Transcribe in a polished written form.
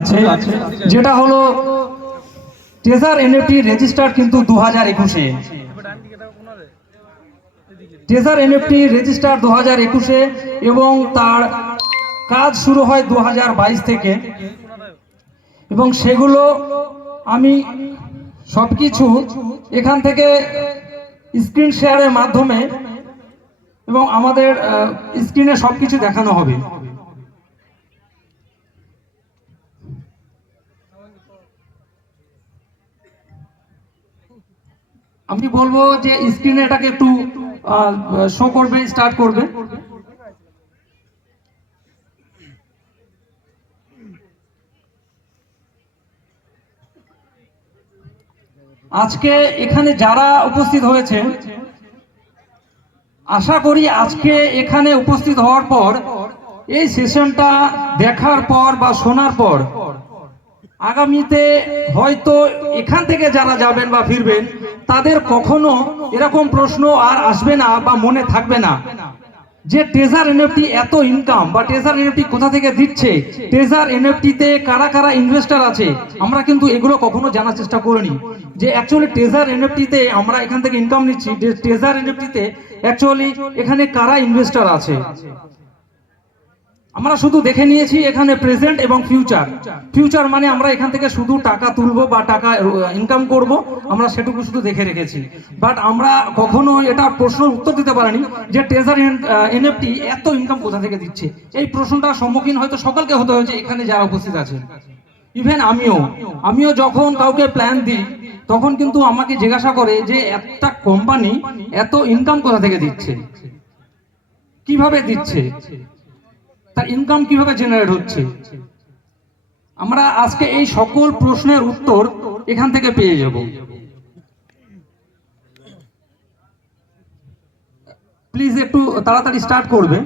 যেটা হলো taser NFT register কিন্তু 2021-এ টেজার এনএফটি রেজিস্টার 2021-এ এবং তার কাজ শুরু হয় 2022 থেকে এবং সেগুলো আমি সবকিছু এখান থেকে স্ক্রিন শেয়ারের মাধ্যমে এবং আমাদের স্ক্রিনে সবকিছু দেখানো হবে। আমি বলবো যে স্ক্রিনে এটাকে একটু শো করবে, স্টার্ট করবে। আজকে এখানে যারা উপস্থিত হয়েছে, আশা করি আজকে এখানে উপস্থিত হওয়ার পর এই সেশনটা দেখার পর বা শোনার পর আগামীতে হয়তো এখান থেকে যারা যাবেন বা ফিরবেন তাদের কখনো এরকম প্রশ্ন আর আসবে না বা মনে থাকবে না যে টেজার এনএফটি এত ইনকাম বা টেজার এনএফটি কোথা থেকে দিচ্ছে, টেজার এনএফটিতে কারা কারা ইনভেস্টার আছে। আমরা কিন্তু এগুলো কখনো জানার চেষ্টা করিনি যে অ্যাকচুয়ালি টেজার এনএফটিতে আমরা এখান থেকে ইনকাম নিচ্ছি, টেজার এনএফটিতে অ্যাকচুয়ালি এখানে কারা ইনভেস্টার আছে। আমরা শুধু দেখে নিয়েছি এখানে প্রেজেন্ট এবং ফিউচার। ফিউচার মানে আমরা এখান থেকে শুধু টাকা তুলবো বা টাকা ইনকাম করব, আমরা সেটুকু শুধু দেখে রেখেছি। বাট আমরা কখনো এটা প্রশ্নের উত্তর দিতে পারিনি যে টেজার এনএফটি এত ইনকাম কোথা থেকে দিচ্ছে। এই প্রশ্নটার সম্মুখীন হয়তো সকলকে হতে হয়েছে এখানে যারা উপস্থিত আছে। ইভেন আমিও যখন কাউকে প্ল্যান দিই তখন কিন্তু আমাকে জিজ্ঞাসা করে যে একটা কোম্পানি এত ইনকাম কোথা থেকে দিচ্ছে, কিভাবে দিচ্ছে, তার ইনকাম কিভাবে জেনারেট হচ্ছে। আমরা আজকে এই সকল প্রশ্নের উত্তর এখান থেকে পেয়ে যাব। প্লিজ একটু তাড়াতাড়ি স্টার্ট করবে।